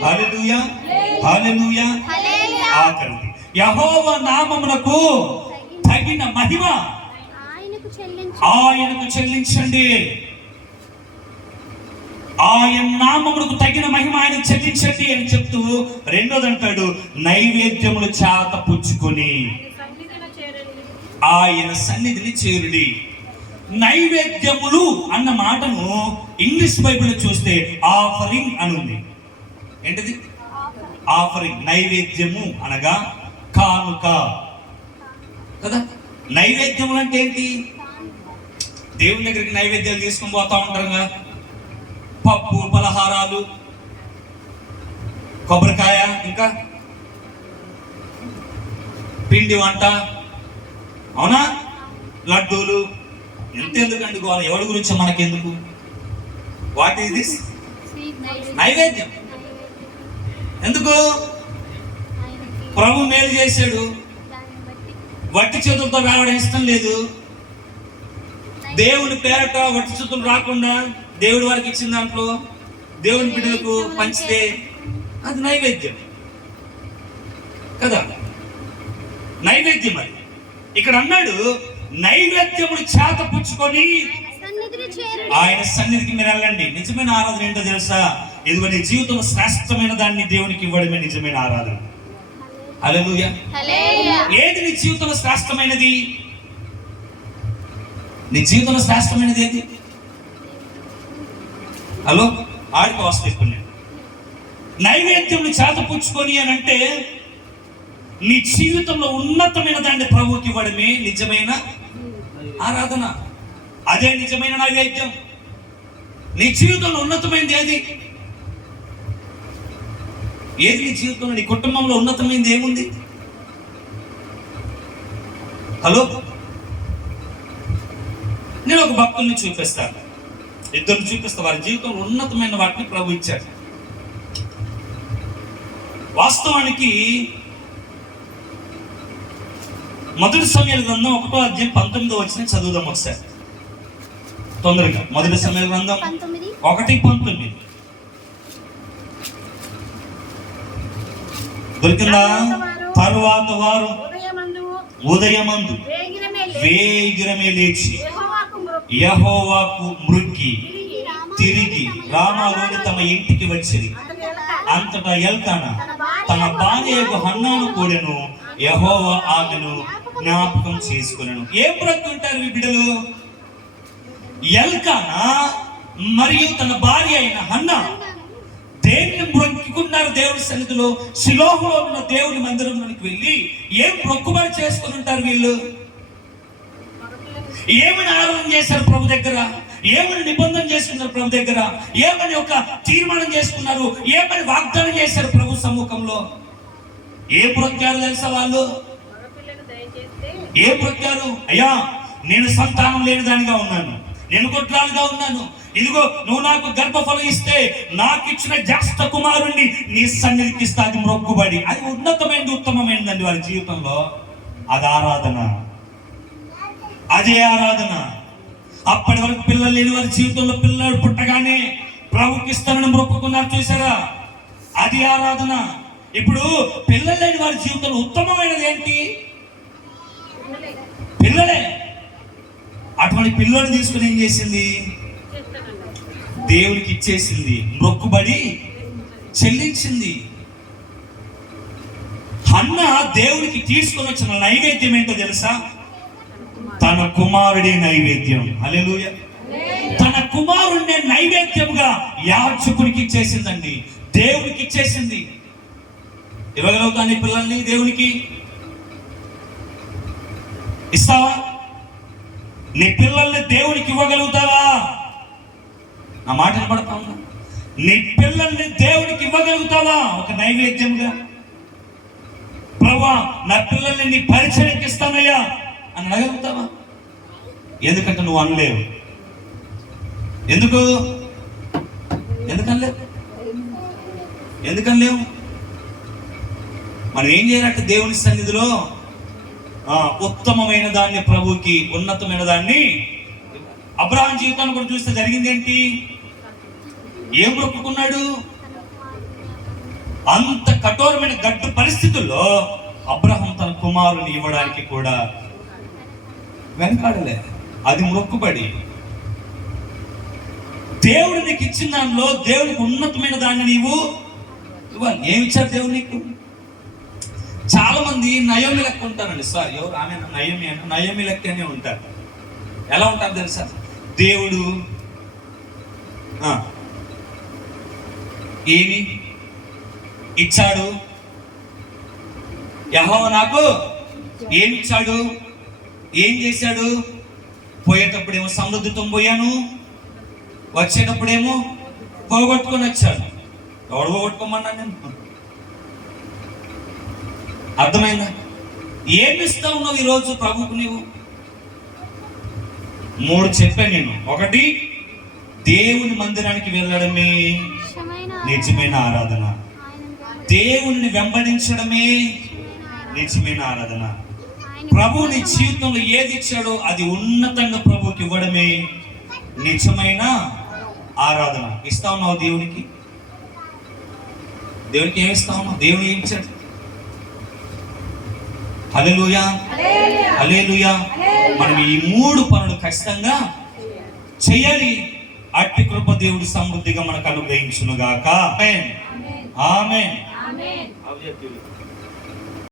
హల్లెలూయా, హల్లెలూయా. ఆఖరిది యెహోవా నామమునకు తగిన మహిమ ఆయనకు చెల్లించండి. ఆయన నామమునకు తగిన మహిమ ఆయనకు చెల్లించండి అని చెప్తూ రెండోది అంటాడు నైవేద్యములు చేత పుచ్చుకొని ఆయన సన్నిధిని చేరుడి. నైవేద్యములు అన్న మాటను ఇంగ్లీష్ బైబిల్లో చూస్తే ఆఫరింగ్ అని ఉంది. ఏంటిది? ఆఫరింగ్. నైవేద్యము అనగా కానుక కదా. నైవేద్యములు అంటే ఏంటి? దేవుని దగ్గరికి నైవేద్యాలు తీసుకొని పోతా ఉంటారుగా, పప్పు, పలహారాలు, కొబ్బరికాయ, ఇంకా పిండి వంట, అవునా, లడ్డూలు. ఎంతెందుకండి గోల? ఎవరి గురించి మనకెందుకు? What is this? నైవేద్యం. ఎందుకు? ప్రభు మేలు చేశాడు, వట్టి చేతులతో రావడం ఇష్టం లేదు. దేవుని పేరట వట్టి చేతులు రాకుండా దేవుడి వారికి ఇచ్చిన దాంట్లో దేవుని బిడ్డలకు పంచితే అది నైవేద్యం కదా. నైవేద్యం అది. ఇక్కడ అన్నాడు నైవేద్యములు చేత పుచ్చుకొని ఆయన సన్నిధికి మీరు వెళ్ళండి. నిజమైన ఆరాధన ఏంటో తెలుసా? ఇదిగో నీ జీవితంలో శ్రేష్టమైన దాన్ని దేవునికి ఇవ్వడమే నిజమైన ఆరాధన. హల్లెలూయా. ఏది నీ జీవితంలో శ్రేష్టమైనది? నీ జీవితంలో శ్రేష్టమైనది ఏది? హలో, ఆడికి వస్తే ఇప్పుడు నేను నైవేద్యం చేత పుచ్చుకొని అని అంటే నీ జీవితంలో ఉన్నతమైన దాన్ని ప్రభువుకి ఇవ్వడమే నిజమైన ఆరాధన. అదే నిజమైన నైవేద్యం. నీ జీవితంలో ఉన్నతమైనది ఏది? ఏది నీ జీవితంలో, నీ కుటుంబంలో ఉన్నతమైనది ఏముంది? హలో, నేను ఒక భక్తుల్ని చూపిస్తాను, ఇద్దరు చూపిస్తా. వారి జీవితంలో ఉన్నతమైన వాటిని ప్రభు ఇచ్చాడు. వాస్తవానికి మొదటి సమయాల గ్రంథం 1వ అధ్యాయం 19వ వచనం చదువుదాం ఒకసారి తొందరగా. మొదటి సమయాల గ్రంథం 1:19 దొరికిందా? తరువాత వారు ఉదయమందు వేగిరమే లేచి యెహోవాకు మ్రొక్కి తిరిగి రామాలోని తమ ఇంటికి వచ్చిరి. అంతటా ఎల్కానా తన భార్య హన్నాను కూడాను యెహోవా ఆమెను జ్ఞాపకం చేసుకున్నాను. ఏం బ్రతుకుంటారు ఈ బిడ్డలు? ఎల్కానా మరియు తన భార్య అయిన హన్నా దేన్ని మొక్కుకున్నారు దేవుని సన్నిధిలో? షిలోహులో ఉన్న దేవుని మందిరంలోనికి వెళ్ళి ఏం మొక్కుబడి చేసుకుని ఉంటారు వీళ్ళు? ఏమని ఆరాధన చేశారు ప్రభు దగ్గర? ఏమని నిబంధన చేసుకున్నారు ప్రభు దగ్గర? ఏమని ఒక తీర్మానం చేసుకున్నారు? ఏమని వాగ్దానం చేశారు ప్రభు సమ్ముఖంలో? ఏ ప్రొక్కారు తెలుసా వాళ్ళు? ఏ ప్రొక్కారు? అయ్యా, నేను సంతానం లేని దానిగా ఉన్నాను, నేను గొడ్రాలుగా ఉన్నాను, ఇదిగో నువ్వు నాకు గర్భఫలం ఇస్తే నాకు ఇచ్చిన జ్యేష్ఠ కుమారుణ్ణి నీ సన్నిధికి ఇస్తా. అది మొక్కుబడి. అది ఉన్నతమైనది, ఉత్తమమైనదండి వారి జీవితంలో. అది ఆరాధన, అదే ఆరాధన. అప్పటి వరకు పిల్లలు లేని వారి జీవితంలో పిల్లలు పుట్టగానే ప్రభుకి ఇస్తానని మొక్కుకున్నారు, చూసారా? అది ఆరాధన. ఇప్పుడు పిల్లలు లేని వారి జీవితంలో ఉత్తమమైనది ఏంటి? పిల్లలే. అటువంటి పిల్లలు తీసుకుని ఏం చేసింది? దేవునికి ఇచ్చేసింది, మొక్కుబడి చెల్లించింది. హన్న దేవునికి తీసుకొని వచ్చిన నైవేద్యం ఏంటో తెలుసా? తన కుమారుడి నైవేద్యం. హల్లెలూయా. తన కుమారుడిని నైవేద్యంగా యాజకునికి ఇచ్చేసిందండి, దేవునికి ఇచ్చేసింది. ఇవ్వగలుగుతా నీ పిల్లల్ని దేవునికి? ఇస్తావా? నీ పిల్లల్ని దేవునికి ఇవ్వగలుగుతావా? నా మాటలు పడతా ఉన్నా. నీ పిల్లల్ని దేవునికి ఇవ్వగలుగుతావా ఒక నైవేద్యంగా? ప్రభువా, నా పిల్లల్ని నీ పరిచర్యకి ఇస్తానయ్యా అని అడగలుగుతావా? ఎందుకంటే నువ్వు అనలేవు. ఎందుకనలేవు? మనం ఏం చేయాలంటే దేవుని సన్నిధిలో ఉత్తమమైన దాన్ని, ప్రభుకి ఉన్నతమైన దాన్ని. అబ్రహాం జీవితాన్ని కూడా చూస్తే జరిగింది ఏంటి? ఏం మొక్కుకున్నాడు? అంత కఠోరమైన గడ్డు పరిస్థితుల్లో అబ్రహాం తన కుమారుని ఇవ్వడానికి కూడా వెనకాడలే. అది మొక్కుబడి. దేవుడు నీకు ఇచ్చిన దానిలో దేవునికి ఉన్నతమైన దాన్ని నీవు ఇవ్వాలి. ఏమి ఇచ్చారు దేవుడు నీకు? చాలా మంది నయోమి లెక్క ఉంటారండి. సార్, ఎవరు ఆమె? నయోమి లెక్కనే ఉంటారు. ఎలా ఉంటారు తెలుసా? దేవుడు ఏమి ఇచ్చాడు? యెహోవా నాకు ఏమి ఇచ్చాడు? ఏం చేశాడు? పోయేటప్పుడేమో సమృద్ధితో పోయాను, వచ్చేటప్పుడేమో పోగొట్టుకొని వచ్చాడు. ఎవడు పోగొట్టుకోమన్నా? నేను అర్థమైందా? ఏమి ఇస్తావు నువ్వు ఈరోజు ప్రభుకు? నీవు 3 చెప్పాను నేను. 1, దేవుని మందిరానికి వెళ్ళడమే నిజమైన ఆరాధన. దేవుని వెంబడించడమే నిజమైన ఆరాధన. ప్రభువు నీ జీవితంలో ఏది ఇచ్చాడో అది ఉన్నతంగా ప్రభువుకి ఇవ్వడమే నిజమైన ఆరాధన. ఇస్తా ఉన్నావు దేవునికి? దేవునికి ఏమి ఇస్తా ఉన్నావు? దేవుని ఏమి ఇచ్చాడు? హల్లెలూయా, హల్లెలూయా. మనం ఈ 3 పనులు ఖచ్చితంగా చేయాలి. అట్టి కృప దేవుడు సమృద్ధిగా మనకు అనుగ్రహించును గాక. ఆమేన్, ఆమేన్.